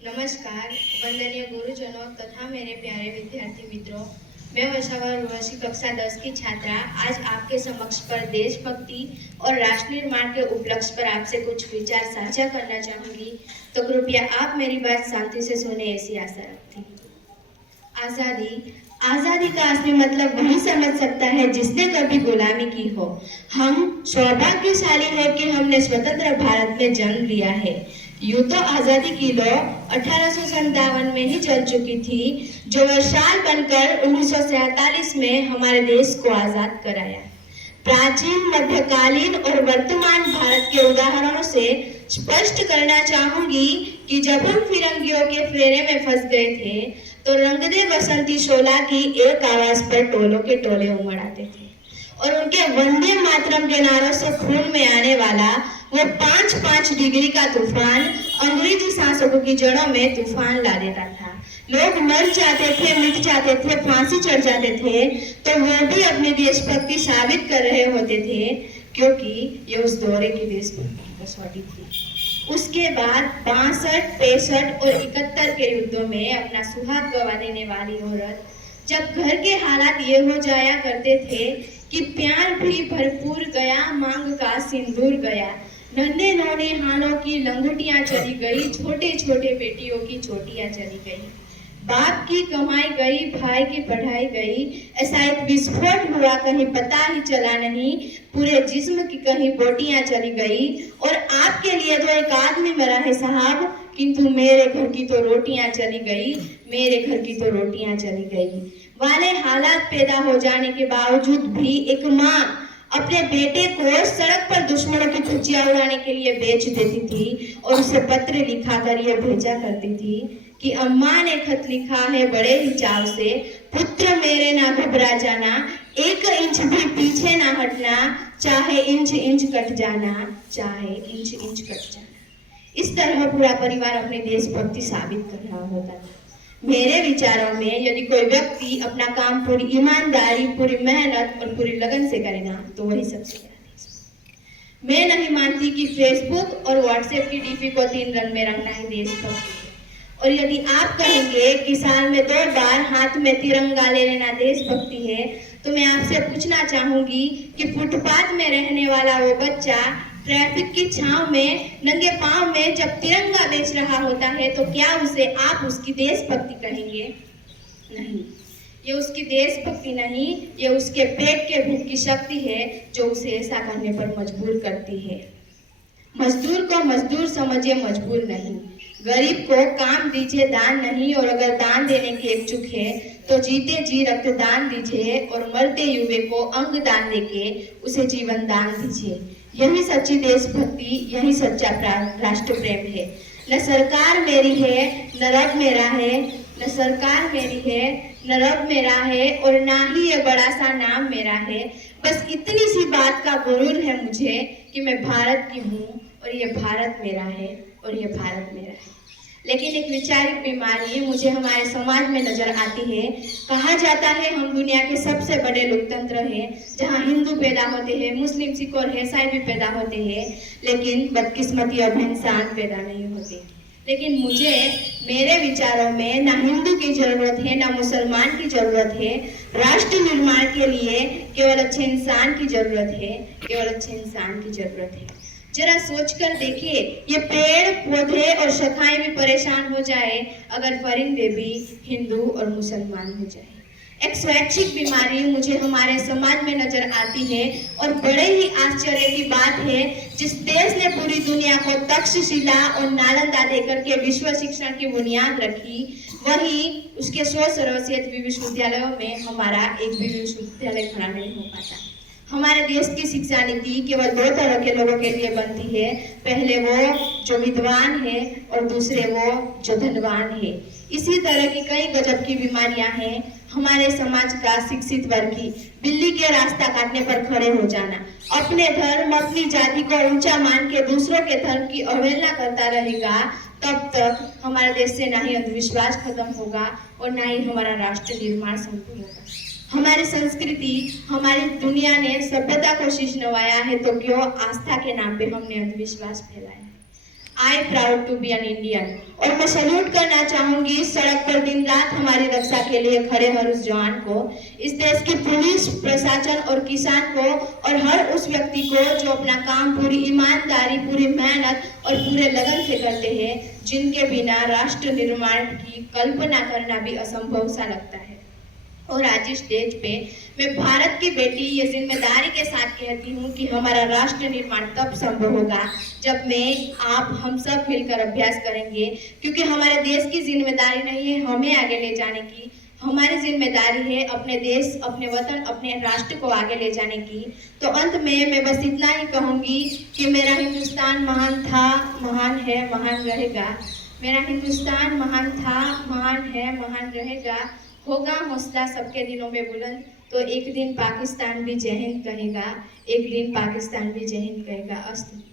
नमस्कार, वंदनीय गुरुजनों तथा मेरे प्यारे विद्यार्थी मित्रों। मैं वर्षावर उर्वशी कक्षा 10 की छात्रा आज आपके समक्ष पर देशभक्ति और राष्ट्र निर्माण के उपलक्ष्य पर आपसे कुछ विचार साझा करना चाहूंगी, तो कृपया आप मेरी बात शांति से सुने, ऐसी आशा रखती हूँ। आजादी आजादी का असली मतलब वही समझ सकता है जिसने कभी गुलामी की हो। हम सौभाग्यशाली है कि हमने स्वतंत्र भारत में जन्म लिया है। यूं तो आजादी की लौ 1857 में ही चल चुकी थी, जो वर्षाल बनकर 1947 में हमारे देश को आजाद कराया। प्राचीन, मध्यकालीन और वर्तमान भारत के उदाहरणों से स्पष्ट करना चाहूंगी कि जब हम फिरंगियों के फेरे में फंस गए थे, तो रंग दे बसंती शोला की एक आवाज पर टोलों के टोले उमड़ आते थे और उनके वंदे मातरम के नारों से खून में आने वाला वो 5-5 डिग्री का तूफान अंग्रेजी शासकों की जड़ों में तूफान ला देता था। लोग मर जाते थे, मिट जाते थे, फांसी चढ़ जाते थे, तो वो भी अपनी देशभक्ति साबित कर रहे होते थे, क्योंकि ये उस दौरे की देशभक्ति की कसौटी थी। उसके बाद 62, 65 और 71 के युद्धों में अपना सुहाग गवा देने वाली औरत, जब घर के हालात ये हो जाया करते थे कि प्यार भी भरपूर गया, मांग का सिंदूर गया, नन्हे नौने हालों की लंगोटियां चली गई, छोटे छोटे बेटियों की चोटियां चली गई, बाप की कमाई गई, भाई की पढ़ाई गई, ऐसा एक विस्फोट हुआ, कहीं पता ही चला नहीं, पूरे जिस्म की कहीं बोटियां चली गई। और आपके लिए तो एक आदमी मरा है साहब, किंतु मेरे घर की तो रोटियां चली गई, मेरे घर की तो रोटियां चली गई वाले हालात पैदा हो जाने के बावजूद भी एक माँ अपने बेटे को सड़क पर दुश्मनों की धज्जियां उड़ाने के लिए बेच देती थी और उसे पत्र लिखा कर ये भेजा करती थी कि अम्मा ने खत लिखा है बड़े ही चाव से, पुत्र मेरे ना घबरा जाना, 1 इंच भी पीछे ना हटना, चाहे इंच इंच कट जाना, चाहे इंच इंच कट जाना। इस तरह पूरा परिवार अपनी देशभक्ति साबित कर रहा होता था। मेरे विचारों में यदि कोई व्यक्ति अपना काम पूरी ईमानदारी, पूरी मेहनत और पूरी लगन से करेगा, तो वही सबसे बड़ा देश। मैं नहीं मानती कि फेसबुक और व्हाट्सएप की डीपी को 3 रंग में रंगना ही देशभक्ति है। और यदि आप कहेंगे कि साल में 2 बार हाथ में तिरंगा ले लेना देशभक्ति है, तो मैं आपसे पूछना चाहूंगी कि फुटपाथ में रहने वाला वो बच्चा ट्रैफिक की छांव में नंगे पांव में जब तिरंगा बेच रहा होता है, तो क्या उसे आप उसकी देशभक्ति कहेंगे? नहीं, ये उसकी देशभक्ति नहीं, ये उसके पेट के भूख की शक्ति है जो उसे ऐसा करने पर मजबूर करती है। मजदूर को मजदूर समझिए, मजबूर नहीं। गरीब को काम दीजिए, दान नहीं। और अगर दान देने की इच्छुक है तो जीते जी रक्तदान दीजिए और मरते युवे को अंग दान देके उसे जीवन दान दीजिए। यही सच्ची देशभक्ति, यही सच्चा राष्ट्र प्रेम है। न सरकार मेरी है, न रब मेरा है, न सरकार मेरी है, न रब मेरा है, और ना ही ये बड़ा सा नाम मेरा है। बस इतनी सी बात का गुरूर है मुझे कि मैं भारत की हूँ और ये भारत मेरा है और ये भारत मेरा है। लेकिन एक वैचारिक बीमारी मुझे हमारे समाज में नजर आती है। कहा जाता है हम दुनिया के सबसे बड़े लोकतंत्र हैं, जहां हिंदू पैदा होते हैं, मुस्लिम, सिख और ईसाई भी पैदा होते हैं, लेकिन बदकिस्मती और इंसान पैदा नहीं होते। लेकिन मुझे, मेरे विचारों में ना हिंदू की जरूरत है, ना मुसलमान की जरूरत है। राष्ट्र निर्माण के लिए केवल अच्छे इंसान की जरूरत है, केवल अच्छे इंसान की जरूरत है। जरा सोचकर देखिए, ये पेड़ पौधे और शाखाएं भी परेशान हो जाए अगर परिंदे भी हिंदू और मुसलमान हो जाए। एक स्वैच्छिक बीमारी मुझे हमारे समाज में नजर आती है और बड़े ही आश्चर्य की बात है, जिस देश ने पूरी दुनिया को तक्षशिला और नालंदा देकर के विश्व शिक्षण की बुनियाद रखी, वहीं उसके 100 सर्वश्रेष्ठ विश्वविद्यालयों में हमारा एक भी विश्वविद्यालय खड़ा नहीं हो पाता। हमारे देश की शिक्षा नीति केवल 2 तरह के लोगों के लिए बनती है, पहले वो जो विद्वान है और दूसरे वो जो धनवान है। इसी तरह की कई गजब की बीमारियां हैं हमारे समाज का शिक्षित वर्ग की। बिल्ली के रास्ता काटने पर खड़े हो जाना, अपने धर्म, अपनी जाति को ऊंचा मान के दूसरों के धर्म की अवहेलना करता रहेगा, तब तक हमारे देश से ना ही अंधविश्वास खत्म होगा और ना ही हमारा राष्ट्र निर्माण संपूर्ण होगा। हमारी संस्कृति, हमारी दुनिया ने सभ्यता को शीश नवाया है, तो क्यों आस्था के नाम पे हमने अंधविश्वास फैलाया है। I proud to be an Indian. और मैं सल्यूट करना चाहूंगी सड़क पर दिन रात हमारी रक्षा के लिए खड़े हर उस जवान को, इस देश की पुलिस प्रशासन और किसान को, और हर उस व्यक्ति को जो अपना काम पूरी ईमानदारी, पूरी मेहनत और पूरे लगन से करते हैं, जिनके बिना राष्ट्र निर्माण की कल्पना करना भी असंभव सा लगता है। और आज इस स्टेज पे मैं भारत की बेटी ये जिम्मेदारी के साथ कहती हूँ कि हमारा राष्ट्र निर्माण तब संभव होगा जब मैं, आप, हम सब मिलकर अभ्यास करेंगे, क्योंकि हमारे देश की जिम्मेदारी नहीं है हमें आगे ले जाने की, हमारी जिम्मेदारी है अपने देश, अपने वतन, अपने राष्ट्र को आगे ले जाने की। तो अंत में मैं बस इतना ही कहूँगी कि मेरा हिंदुस्तान महान था, महान है, महान रहेगा। मेरा हिंदुस्तान महान था, महान है, महान रहेगा। होगा हौसला सबके दिलों में बुलंद, तो एक दिन पाकिस्तान भी जय हिंद कहेगा, एक दिन पाकिस्तान भी जय हिंद कहेगा। अस्तु।